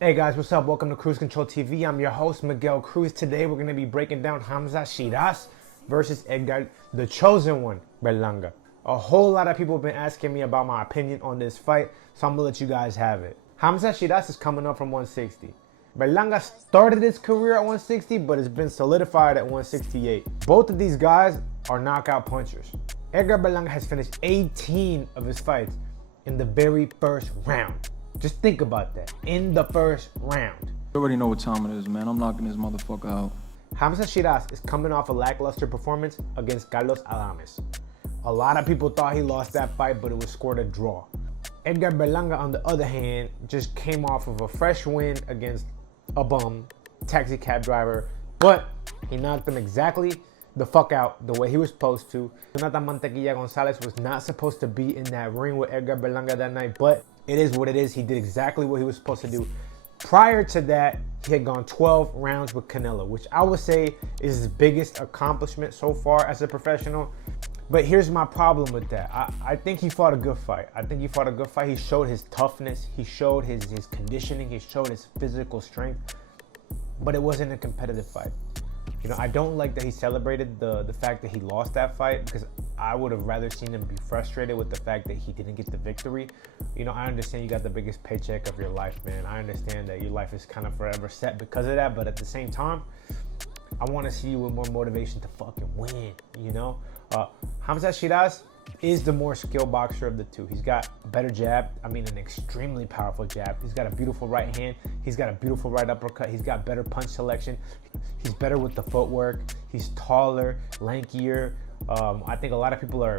Hey guys, what's up? Welcome to Cruise Control TV. I'm your host, Miguel Cruz. Today we're going to be breaking down Hamzah Sheeraz versus Edgar, the chosen one, Berlanga. A whole lot of people have been asking me about my opinion on this fight, so I'm going to let you guys have it. Hamzah Sheeraz is coming up from 160. Berlanga started his career at 160, but has been solidified at 168. Both of these guys are knockout punchers. Edgar Berlanga has finished 18 of his fights in the very first round. Just think about that. In the first round. You already know what time it is, man. I'm knocking this motherfucker out. Hamzah Sheeraz is coming off a lackluster performance against Carlos Adames. A lot of people thought he lost that fight, but it was scored a draw. Edgar Berlanga, on the other hand, just came off of a fresh win against a bum, taxi cab driver, but he knocked him exactly the fuck out the way he was supposed to. Jonathan Mantequilla Gonzalez was not supposed to be in that ring with Edgar Berlanga that night, but it is what it is. He did exactly what he was supposed to do. Prior to that, he had gone 12 rounds with Canelo, which I would say is his biggest accomplishment so far as a professional. But here's my problem with that. I think he fought a good fight. He showed his toughness. He showed his conditioning. He showed his physical strength. But it wasn't a competitive fight. You know, I don't like that he celebrated the fact that he lost that fight, because I would have rather seen him be frustrated with the fact that he didn't get the victory. You know, I understand you got the biggest paycheck of your life, man. I understand that your life is kind of forever set because of that, but at the same time, I want to see you with more motivation to fucking win, you know? Hamzah Sheeraz is the more skilled boxer of the two. He's got a better jab. I mean, an extremely powerful jab. He's got a beautiful right hand. He's got a beautiful right uppercut. He's got better punch selection. He's better with the footwork. He's taller, lankier. I think a lot of people are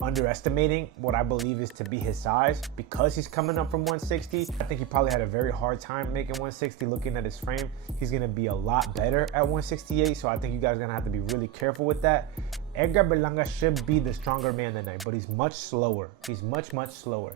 underestimating what I believe is to be his size because he's coming up from 160. I think he probably had a very hard time making 160. Looking at his frame, he's going to be a lot better at 168, so I think you guys are going to have to be really careful with that. Edgar Berlanga should be the stronger man tonight, but he's much slower. He's much slower.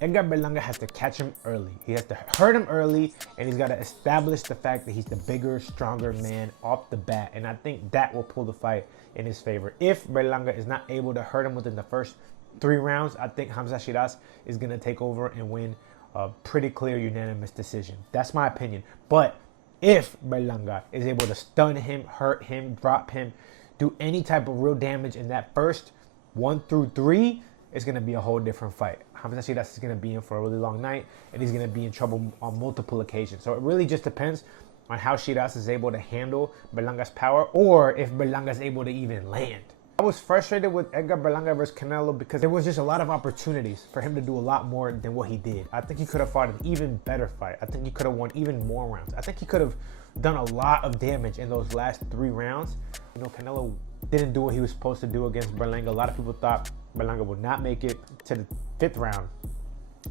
Edgar Berlanga has to catch him early. He has to hurt him early, and he's got to establish the fact that he's the bigger, stronger man off the bat. And I think that will pull the fight in his favor. If Berlanga is not able to hurt him within the first 3 rounds, I think Hamzah Sheeraz is going to take over and win a pretty clear unanimous decision. That's my opinion. But if Berlanga is able to stun him, hurt him, drop him, do any type of real damage in that first 1 through 3, it's going to be a whole different fight. Hamzah Sheeraz is going to be in for a really long night, and he's going to be in trouble on multiple occasions. So it really just depends on how Sheeraz is able to handle Berlanga's power, or if Berlanga is able to even land. I was frustrated with Edgar Berlanga versus Canelo because there was just a lot of opportunities for him to do a lot more than what he did. I think he could have fought an even better fight. I think he could have won even more rounds. I think he could have done a lot of damage in those last 3 rounds. You know, Canelo didn't do what he was supposed to do against Berlanga. A lot of people thought Berlanga would not make it to the 5th round.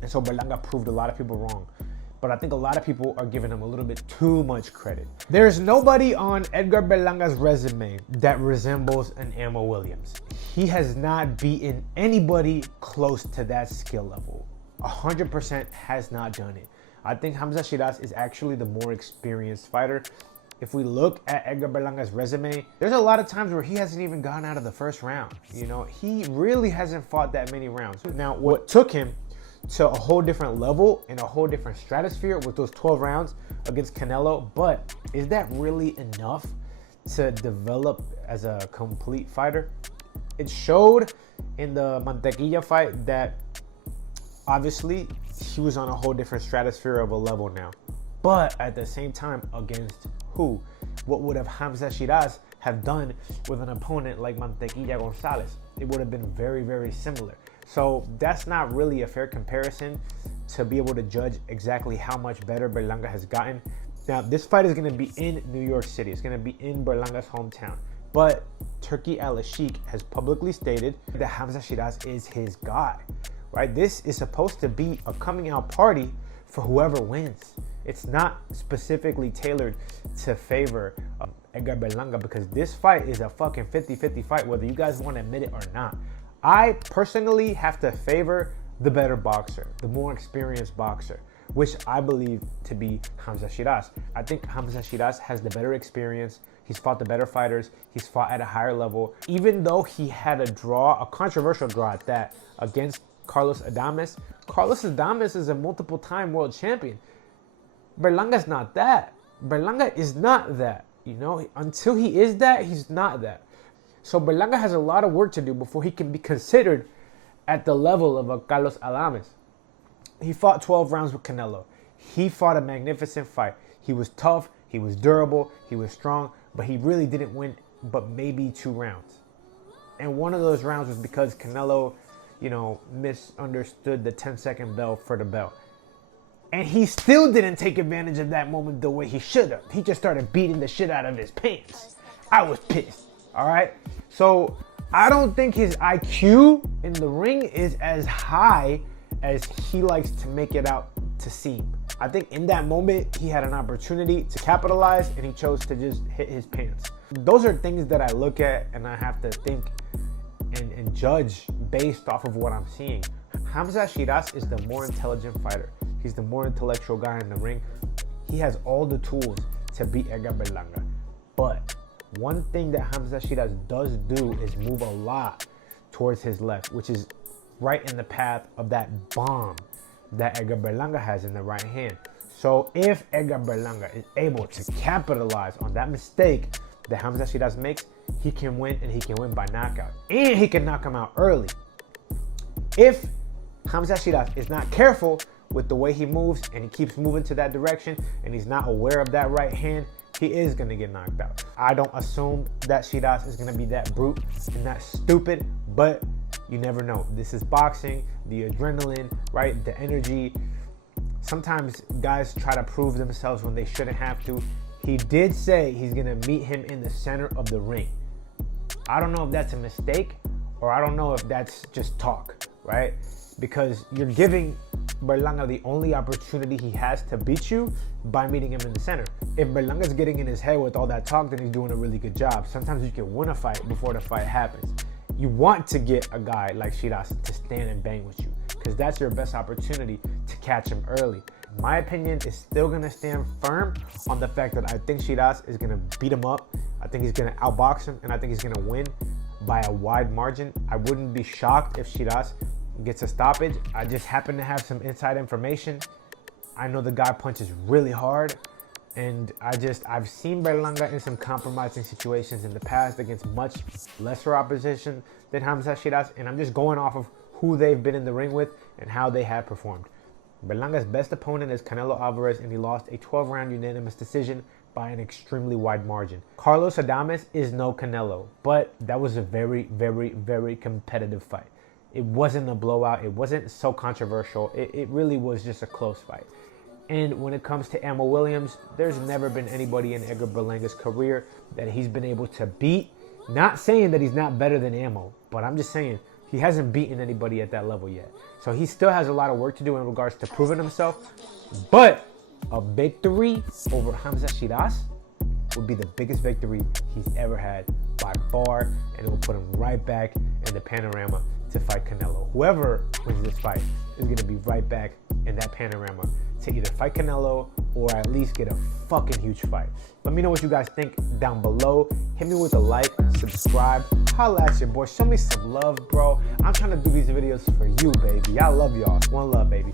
And so Berlanga proved a lot of people wrong. But I think a lot of people are giving him a little bit too much credit. There's nobody on Edgar Berlanga's resume that resembles an Ammo Williams. He has not beaten anybody close to that skill level. 100% has not done it. I think Hamzah Sheeraz is actually the more experienced fighter. If we look at Edgar Berlanga's resume, there's a lot of times where he hasn't even gotten out of the first round. You know, he really hasn't fought that many rounds. Now, what took him to a whole different level and a whole different stratosphere with those 12 rounds against Canelo, but is that really enough to develop as a complete fighter? It showed in the Mantequilla fight that obviously he was on a whole different stratosphere of a level now. But at the same time, against who? What would have Hamzah Sheeraz have done with an opponent like Mantequilla Gonzalez? It would have been very similar. So that's not really a fair comparison to be able to judge exactly how much better Berlanga has gotten. Now, this fight is going to be in New York City. It's going to be in Berlanga's hometown. But Turki Al-Sheikh has publicly stated that Hamzah Sheeraz is his guy, right? This is supposed to be a coming out party for whoever wins. It's not specifically tailored to favor Edgar Berlanga, because this fight is a fucking 50-50 fight, whether you guys want to admit it or not. I personally have to favor the better boxer, the more experienced boxer, which I believe to be Hamzah Sheeraz. I think Hamzah Sheeraz has the better experience. He's fought the better fighters. He's fought at a higher level. Even though he had a draw, a controversial draw at that, against Carlos Adames. Carlos Adames is a multiple-time world champion. Berlanga's not that. Berlanga is not that. You know, until he is that, he's not that. So Berlanga has a lot of work to do before he can be considered at the level of a Carlos Adames. He fought 12 rounds with Canelo. He fought a magnificent fight. He was tough, he was durable, he was strong, but he really didn't win but maybe 2 rounds. And one of those rounds was because Canelo, you know, misunderstood the 10-second bell for the bell. And he still didn't take advantage of that moment the way he should have. He just started beating the shit out of his pants. I was pissed, all right? So I don't think his IQ in the ring is as high as he likes to make it out to seem. I think in that moment, he had an opportunity to capitalize and he chose to just hit his pants. Those are things that I look at and I have to think and judge based off of what I'm seeing. Hamzah Sheeraz is the more intelligent fighter. He's the more intellectual guy in the ring. He has all the tools to beat Edgar Berlanga. But one thing that Hamzah Sheeraz does do is move a lot towards his left, which is right in the path of that bomb that Edgar Berlanga has in the right hand. So if Edgar Berlanga is able to capitalize on that mistake that Hamzah Sheeraz makes, he can win, and he can win by knockout. And he can knock him out early. If Hamzah Sheeraz is not careful with the way he moves and he keeps moving to that direction and he's not aware of that right hand, he is going to get knocked out. I don't assume that Sheeraz is going to be that brute and that stupid, but you never know. This is boxing, the adrenaline, right? The energy. Sometimes guys try to prove themselves when they shouldn't have to. He did say he's going to meet him in the center of the ring. I don't know if that's a mistake or I don't know if that's just talk, right? Because you're giving Berlanga the only opportunity he has to beat you by meeting him in the center. If Berlanga's getting in his head with all that talk, then he's doing a really good job. Sometimes you can win a fight before the fight happens. You want to get a guy like Sheeraz to stand and bang with you because that's your best opportunity to catch him early. My opinion is still going to stand firm on the fact that I think Sheeraz is going to beat him up. I think he's going to outbox him, and I think he's going to win by a wide margin. I wouldn't be shocked if Sheeraz gets a stoppage. I just happen to have some inside information. I know the guy punches really hard, and I've seen Berlanga in some compromising situations in the past against much lesser opposition than Hamzah Sheeraz, and I'm just going off of who they've been in the ring with and how they have performed. Berlanga's best opponent is Canelo Alvarez, and he lost a 12-round unanimous decision by an extremely wide margin. Carlos Adames is no Canelo, but that was a very, very, very competitive fight. It wasn't a blowout. It wasn't so controversial. It really was just a close fight. And when it comes to Ammo Williams, there's never been anybody in Edgar Berlanga's career that he's been able to beat. Not saying that he's not better than Ammo, but I'm just saying he hasn't beaten anybody at that level yet. So he still has a lot of work to do in regards to proving himself. But a victory over Hamzah Sheeraz would be the biggest victory he's ever had by far, and it will put him right back in the panorama to fight Canelo. Whoever wins this fight is going to be right back in that panorama to either fight Canelo or at least get a fucking huge fight. Let me know what you guys think down below. Hit me with a like, subscribe, holla at your boy. Show me some love, bro. I'm trying to do these videos for you, baby. I love y'all. One love, baby.